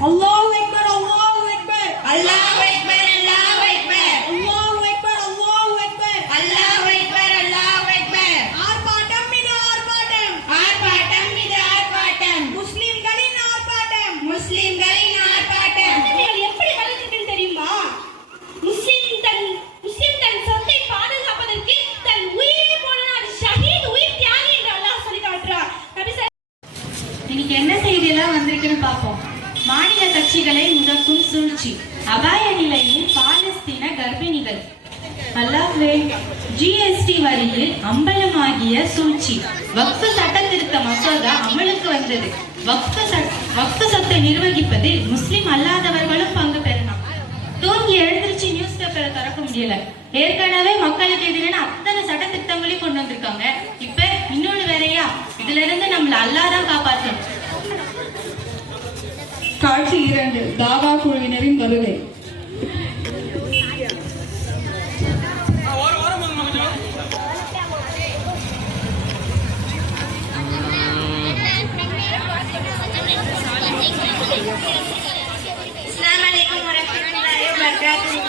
Allahu Akbar, Allahu Akbar, Allahu Akbar, Allahu Akbar, Allahu Akbar, Allahu Akbar, Allahu Akbar, Allahu Akbar. ஆர்ப்பாட்டம் மீது ஆர்ப்பாட்டம், ஆர்ப்பாட்டம் மீது ஆர்ப்பாட்டம், முஸ்லிம்களின் ஆர்ப்பாட்டம். முஸ்லிம்களின் ஆர்ப்பாட்டம். எப்படி வளர்க்குதுன்னு தெரியுமா? முஸ்லிம் தன் சொத்தை பாதுகாப்பதற்கு தன் உயிரை போனார். ஷஹீத், உயிர் தியாகி என்று அல்லாஹ் சொல்லி காட்டுறார். இன்னைக்கு என்ன செய்தியெல்லாம் வந்திருக்குன்னு பார்ப்போம். மாநில கட்சிகளை முடக்கும் சூழ்ச்சி, அபாய நிலையில் பாலஸ்தீன கர்ப்பிணிகள். அல்லாஹ்வே, ஜிஎஸ்டி வரியில் அம்பலமாகிய சூழ்ச்சி. வக்ஃப் சட்ட திருத்த மசோதா அமலுக்கு வந்தது. வக்ஃப் சொத்தை நிர்வகிப்பதில் முஸ்லிம் அல்லாதவர்களும் பங்கு பெறலாம். தூங்கி எழுந்திருச்சு நியூஸ் பேப்பரை திறக்க முடியல. ஏற்கனவே மக்களுக்கு எதிரான அத்தனை சட்ட திட்டங்களையும் கொண்டு வந்திருக்காங்க. இப்ப இன்னொன்னு வேறையா? இதுல இருந்து நம்மள அல்லாதான் காப்பாற்றணும். காட்சி 2, தாவா குழுவினரின் வருகை. அஸ்ஸலாமு அலைக்கும் வரஹ்மத்துல்லாஹி வபரகாத்துஹு.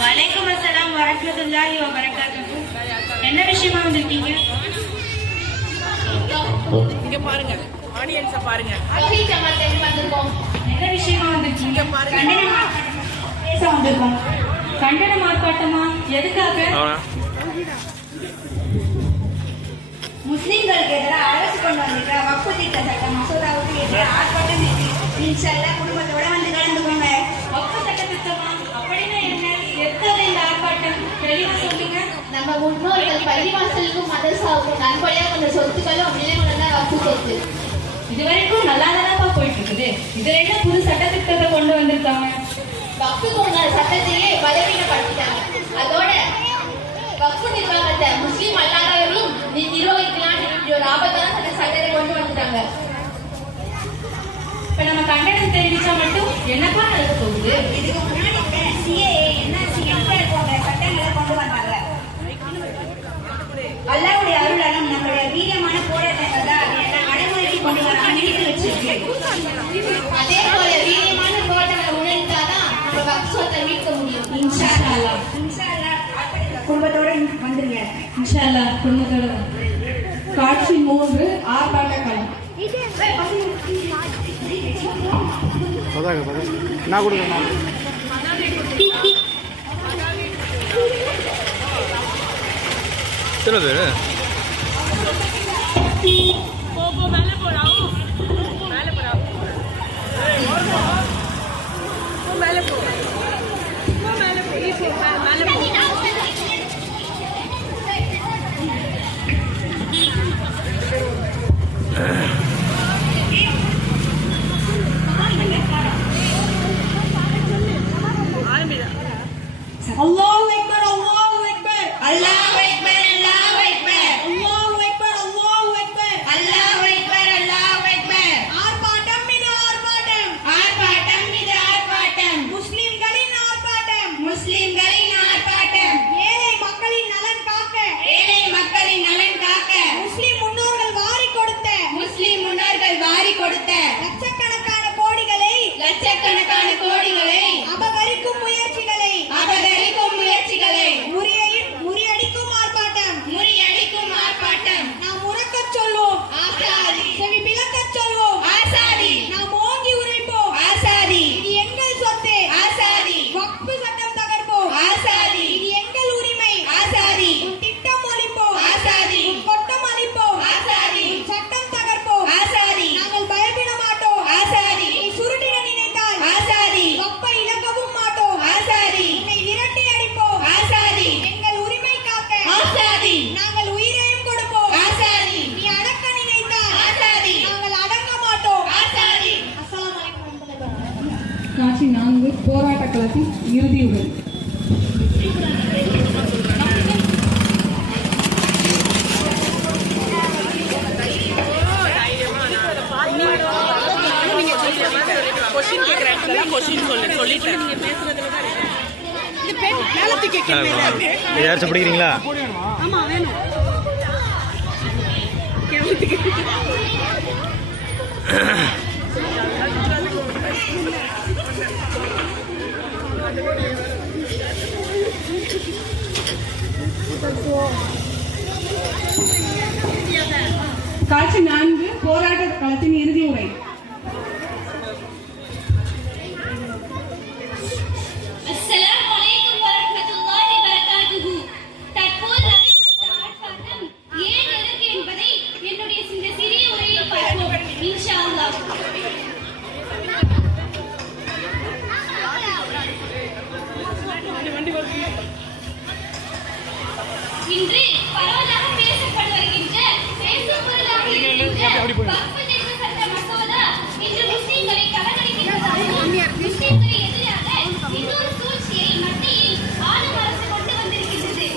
வலைக்கும் அஸ்ஸலாம் வரஹ்மத்துல்லாஹி வபரகாத்துஹு. என்ன விஷயமா வந்திருக்கீங்க? இங்க பாருங்க, ஆடியன்ஸ பாருங்க. என்ன விஷயமா வந்திருக்கீங்க? பேச வந்திருக்கோம். கண்டன ஆர்ப்பாட்டமா? எதுக்காக? முஸ்லிம்களுக்கு எதிராக அரசு கொண்டு வந்திருக்கிற வக்ஃப் திட்ட சட்ட மசோதாவுக்கு எதிராக ஆர்ப்பாட்டம் இருக்கு. இன்ஷா அல்லாஹ் குடும்பத்தோட வந்து கலந்துக்கோங்க. வக்ஃப் சட்ட திட்டமா? அப்படின்னா என்ன? எத்தனை இந்த ஆர்ப்பாட்டம்? தெளிவா சொல்லுங்க. நம்ம முன்னோர்கள் பள்ளிவாசலுக்கும் மதரசாவுக்கும் நன்கொடையா கொஞ்சம் சொத்துக்களும் நிலைகளும் தான் வக்ஃப் சொத்து. இது வரைக்கும் நல்லாதானப்பா போயிட்டு இருக்குது. இதுல என்ன புது சட்ட திட்டத்தை கொண்டு வந்திருக்காங்க? வக்ஃபுக்கு உண்டான சட்டத்தையே பலவீனப்படுத்திட்டாங்க. அதோட வக்ஃப் நிர்வாகத்தை முஸ்லிம் அல்லாதவர்களும் நிர்வகிக்கலாம்னு இப்படி ஒரு ஆபத்தான சட்டத்தை கொண்டு வந்துட்டாங்க. இப்ப நம்ம கண்டனம் தெரிவிச்சா மட்டும் என்னப்பா நடக்க போகுது? இதுக்கு முன்னாடி சிஏஏ, என்ஆர்சி, எம்பேர் போன்ற சட்டங்களை கொண்டு வந்தாங்க. அல்லாஹ்வுடைய அருளாலும் நம்முடைய வீரமான போராட்டங்கள் தான் அதை எல்லாம் நடைமுறைக்கு கொண்டு வர நினைத்து வச்சிருக்கு. அதே போல வீரியமான போராட்டங்களை முன்னெடுத்தாதான் நம்ம வக்ஃப் சொத்தை மீட்க முடியும். இன்ஷா அல்லாஹ், இன்ஷா அல்லாஹ் குடும்பத்தோட வந்துருங்க. இன்ஷா அல்லாஹ் குடும்பத்தோட. காட்சி 3, ஆர்ப்பாட்ட களம். நான் கொடுக்கணும். என்னது? மேலே போறான், மேலே போறான், மேலே போ, மேலே போ. Allahu Akbar, Allahu Akbar, அல்லாஹ் அக்பர், அல்லாஹ் Akbar, Allahu Akbar, Allahu Akbar. அல்லாஹ் அக்பர், அல்லாஹ் அக்பர். ஆர்ப்பாட்டம் மீது ஆர்ப்பாட்டம், ஆர்ப்பாட்டம் மீது ஆர்ப்பாட்டம், முஸ்லிம்களின் ஆர்ப்பாட்டம். முஸ்லிம்களின் ஆர்ப்பாட்டம். ஏழை மக்களின் நலன் காக்க ஏழை மக்களின் நலன் காக்க முஸ்லிம் முன்னோர்கள் வாரி கொடுத்த முஸ்லிம் முன்னோர்கள் வாரி கொடுத்த லட்சக்கணக்கான கோடிகளை லட்சக்கணக்கான கோடிகளை அபகரிக்கும் முயற்சிகளை அபகரிக்கும் முயற்சிகளை முறியடிக்கும் ஆர்ப்பாட்டம். முறியடிக்கும் ஆர்ப்பாட்டம். நாம் உறக்கச் சொல்வோம், ஆசாதி, செவி பிளக்கச் சொல்வோம், ஆசாதி, நாம் ஓங்கி உரைப்போம். ஆசாதி, இது எங்கள் சொத்து, ஆசாதி, வக்ஃப் சட்டம் தகர்ப்போம். ஆசாதி, இது எங்கள் உரிமை, ஆசாதி, உன் திட்டம் ஒழிப்போம். ஆசாதி, உன் கொட்டம் அளிப்போம். ஆசாதி, உன் சட்டம் தகர்ப்போம். ஆசாதி, நாங்கள் பயப்பட மாட்டோம். ஆசாதி, நீ சுருட்டிட நினைத்தால் ஆசாதி, வக்ஃபை இழக்கவும் மாட்டோம். ஆசாதி, உன்னை விரட்டி அடிப்போம். ஆசாதி, எங்கள் உரிமை காக்க ஆசாதி, நாங்கள் உயிரையும் கொடுப்போம். ஆசாதி, நீ அடக்க நினைத்தால் ஆசாதி, நாங்கள் அடங்க மாட்டோம். ஆசாதி. அஸ்ஸலாமு அலைக்கும் வரஹ்மத்துல்லாஹி வபரகாத்துஹு. காட்சி 4, போராட்ட களத்தின் இறுதியுடன். கொஸ்டின் கேட்குறாங்க, கொஸ்டின் சொல்லிட்டேன். ஏதாச்சும் பிடிக்கிறீங்களா? ஆமா வேணும். வக்ஃப் திருத்த சட்ட மசோதா இன்று முஸ்லிம்களை கலங்கடிக்கின்றதாகவும் முஸ்லிம்களை எதிராக இன்னொரு சூழ்ச்சியை மத்தியில் ஆளும் அரசு கொண்டு வந்திருக்கின்றது.